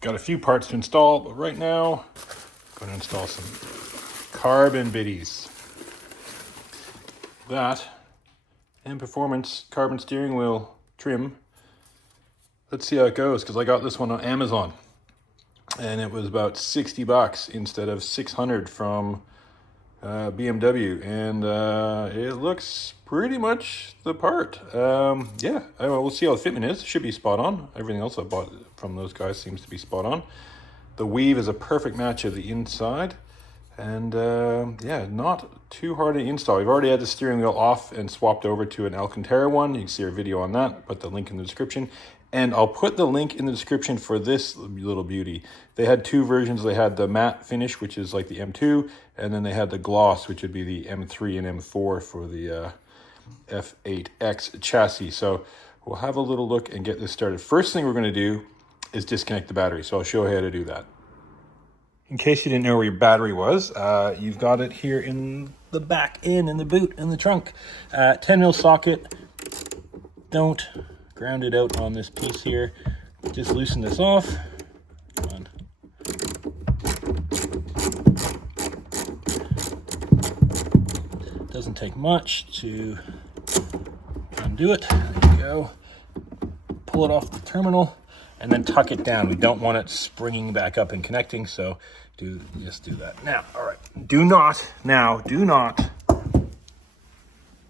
Got a few parts to install, but right now I'm going to install some carbon biddies. That and performance carbon steering wheel trim. Let's see how it goes, because I got this one on Amazon and it was about $60 instead of 600 from BMW, and it looks pretty much the part. Yeah, we'll see how the fitment is. It should be spot on. Everything else I bought from those guys seems to be spot on. The weave is a perfect match of the inside, and yeah, not too hard to install. We've already had the steering wheel off and swapped over to an Alcantara one. You can see our video on that. Put the link in the description. And I'll put the link in the description for this little beauty. They had two versions. They had the matte finish, which is like the M2, and then they had the gloss, which would be the M3 and M4 for the F8X chassis. So we'll have a little look and get this started. First thing we're going to do is disconnect the battery. So I'll show you how to do that. In case you didn't know where your battery was, you've got it here in the back end, in the boot, in the trunk. 10mm socket. Don't ground it out on this piece here. Just loosen this off. Come on. Doesn't take much to undo it. There you go. Pull it off the terminal and then tuck it down. We don't want it springing back up and connecting, so just do that. Now, all right. Do not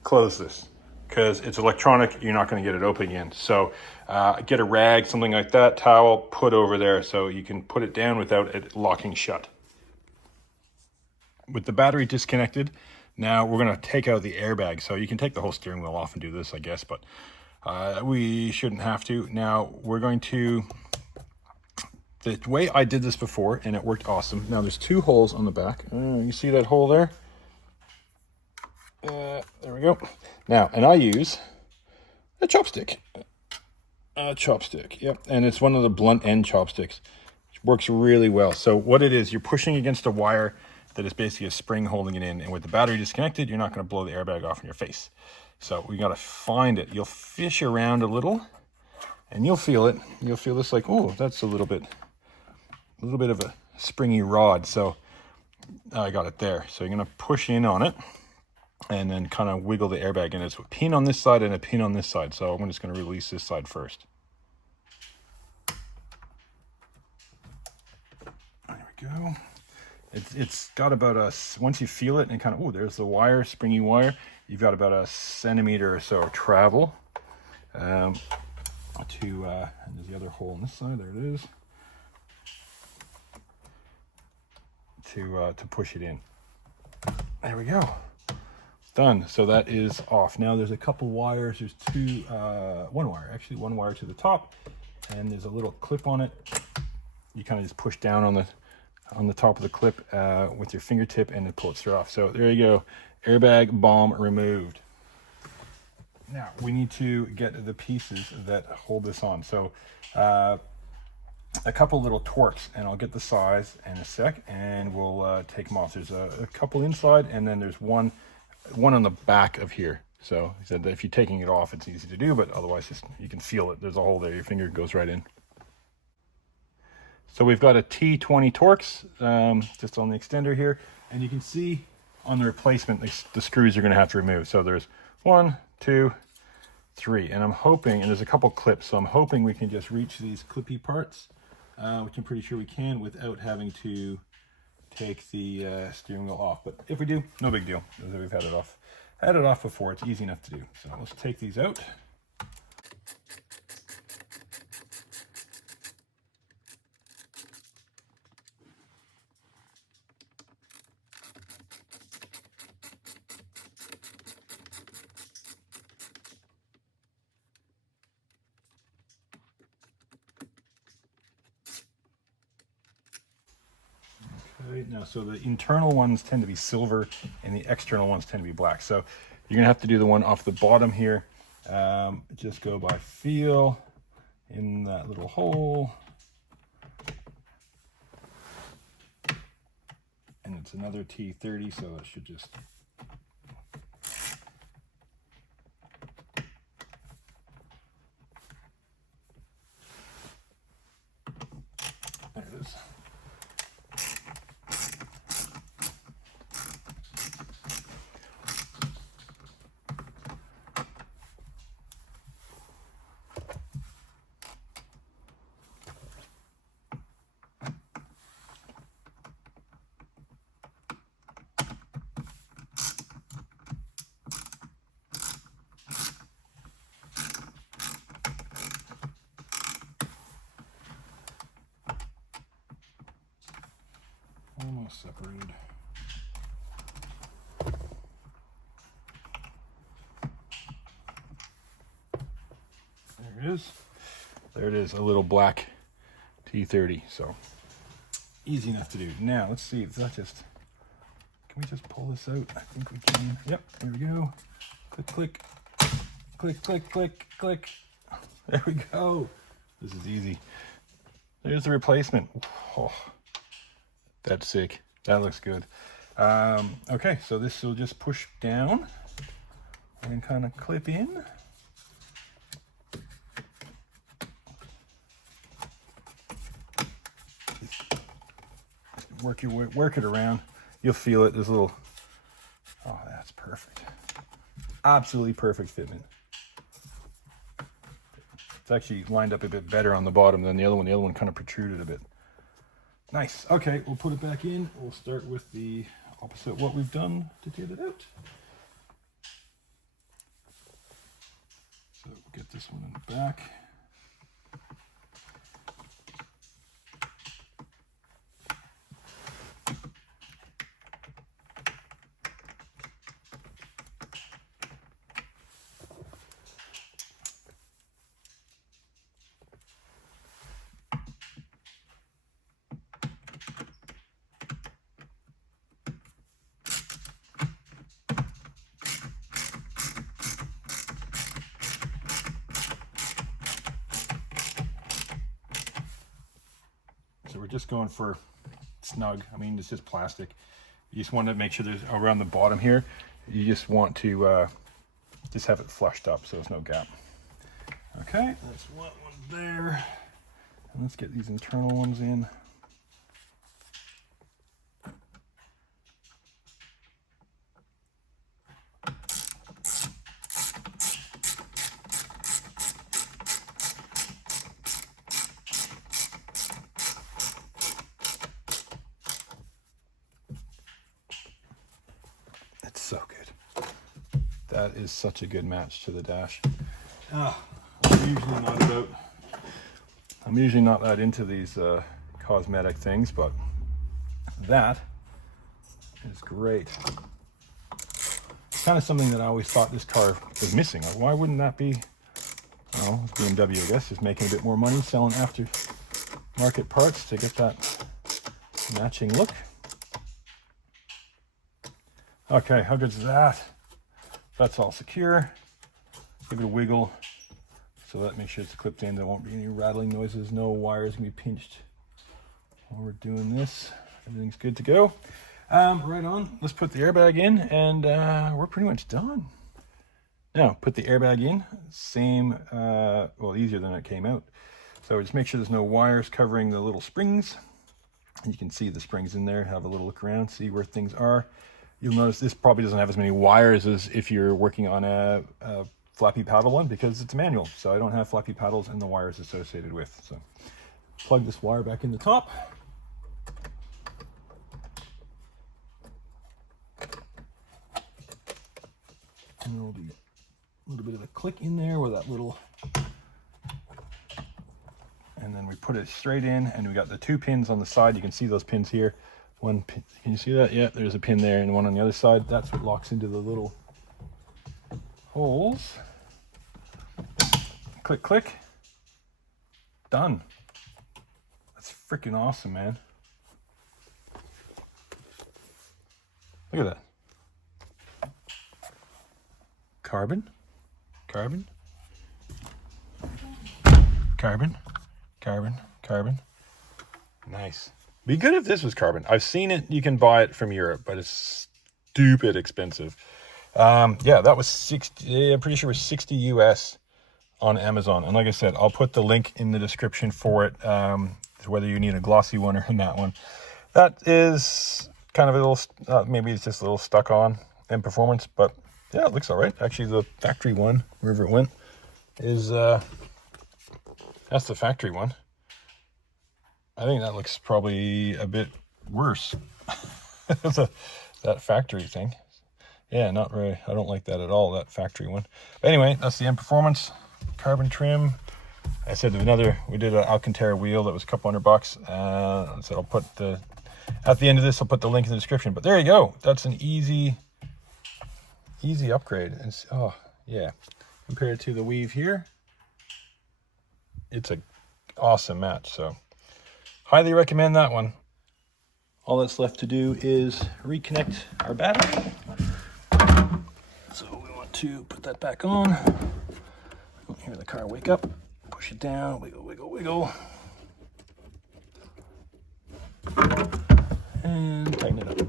close this, because it's electronic. You're not going to get it open again. So get a rag, something like that, towel, put over there so you can put it down without it locking shut. With the battery disconnected, now we're going to take out the airbag. So you can take the whole steering wheel off and do this, I guess, but we shouldn't have to. Now we're going to, the way I did this before, and it worked awesome. Now there's two holes on the back. You see that hole there? There we go. Now, and I use a chopstick. Yep. And it's one of the blunt end chopsticks. It works really well. So what it is, you're pushing against a wire that is basically a spring holding it in. And with the battery disconnected, you're not going to blow the airbag off in your face. So we got to find it. You'll fish around a little and you'll feel it. You'll feel this like, oh, that's a little bit of a springy rod. So I got it there. So you're going to push in on it and then kind of wiggle the airbag in. It's a pin on this side and a pin on this side. So I'm just going to release this side first. There we go. It's got about once you feel it and kind of, oh, there's the wire, springy wire. You've got about a centimeter or so of travel and there's the other hole on this side. There it is. To push it in. There we go. Done. So that is off. Now there's a couple wires. There's one wire to the top, and there's a little clip on it. You kind of just push down on the top of the clip with your fingertip and then pull it straight off. So there you go. Airbag bomb removed. Now we need to get the pieces that hold this on. So a couple little Torx, and I'll get the size in a sec, and we'll take them off. There's a couple inside, and then there's one on the back of here. So he said that if you're taking it off, it's easy to do, but otherwise just you can feel it. There's a hole there. Your finger goes right in. So we've got a T20 Torx just on the extender here, and you can see on the replacement the screws you're going to have to remove. So there's 1, 2, 3, and I'm hoping, and there's a couple clips, so I'm hoping we can just reach these clippy parts, which I'm pretty sure we can without having to take the steering wheel off. But if we do, no big deal. We've had it off before. It's easy enough to do. So let's take these out. Now, so the internal ones tend to be silver and the external ones tend to be black. So you're gonna have to do the one off the bottom here. Just go by feel in that little hole. And it's another T30, so it should just almost separated. There it is. There it is, a little black T30. So easy enough to do. Now let's see if that just, can we just pull this out? I think we can. Yep, there we go. Click, click, click, click, click, click. There we go. This is easy. There's the replacement. Oh, that's sick. That looks good. Okay, so this will just push down and kind of clip in. Work it around. You'll feel it. There's a little. Oh, that's perfect. Absolutely perfect fitment. It's actually lined up a bit better on the bottom than the other one. The other one kind of protruded a bit. Nice. Okay, we'll put it back in. We'll start with the opposite what we've done to get it out. So we'll get this one in the back. So we're just going for snug. I mean, it's just plastic. You just want to make sure there's around the bottom here. You just want to just have it flushed up so there's no gap. Okay, that's one there. And let's get these internal ones in. So good. That is such a good match to the dash. I'm usually not that into these cosmetic things, but that is great. It's kind of something that I always thought this car was missing. Like, why wouldn't that be? Well, BMW, I guess, just making a bit more money selling after-market parts to get that matching look. Okay, how good is that? That's all secure. Give it a wiggle so that makes sure it's clipped in. There won't be any rattling noises. No wires can be pinched while we're doing this. Everything's good to go. Right on. Let's put the airbag in, and we're pretty much done. Now, put the airbag in. Same, well, easier than it came out. So just make sure there's no wires covering the little springs. And you can see the springs in there. Have a little look around, see where things are. You'll notice this probably doesn't have as many wires as if you're working on a flappy paddle one, because it's manual. So I don't have flappy paddles and the wires associated with. So plug this wire back in the top. And there'll be a little bit of a click in there where that little, and then we put it straight in, and we got the two pins on the side. You can see those pins here. One pin, can you see that? Yeah, there's a pin there and one on the other side. That's what locks into the little holes. Click, click. Done. That's freaking awesome, man. Look at that. Carbon, carbon, carbon, carbon, carbon. Nice. Be good if this was carbon. I've seen it. You can buy it from Europe, but it's stupid expensive. Yeah, that was 60. I'm pretty sure it was 60 US on Amazon. And like I said, I'll put the link in the description for it. Whether you need a glossy one or a matte one. That is kind of a little, maybe it's just a little stuck on in performance, but yeah, it looks all right. Actually, the factory one, wherever it went, is that's the factory one. I think that looks probably a bit worse. That factory thing. Yeah, not very, I don't like that at all, that factory one. But anyway, that's the end performance. Carbon trim. I said we did an Alcantara wheel that was a couple $100. I said I'll put the At the end of this, I'll put the link in the description. But there you go. That's an easy upgrade. And oh yeah, compared to the weave here, it's a awesome match. So highly recommend that one. All that's left to do is reconnect our battery. So we want to put that back on. Hear the car wake up. Push it down. Wiggle, wiggle, wiggle. And tighten it up.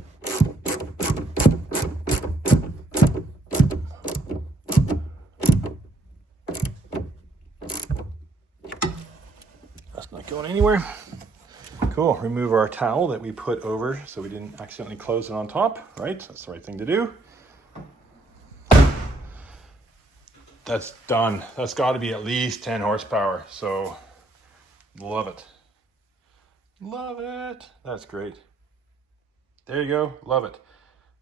That's not going anywhere. Cool. Remove our towel that we put over so we didn't accidentally close it on top, right? That's the right thing to do. That's done. That's got to be at least 10 horsepower. So love it. Love it. That's great. There you go. Love it.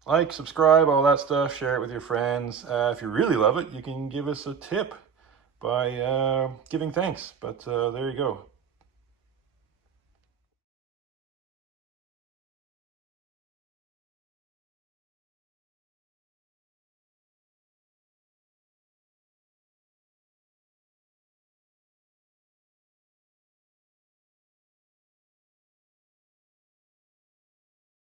Like, subscribe, all that stuff. Share it with your friends. If you really love it, you can give us a tip by giving thanks. But there you go.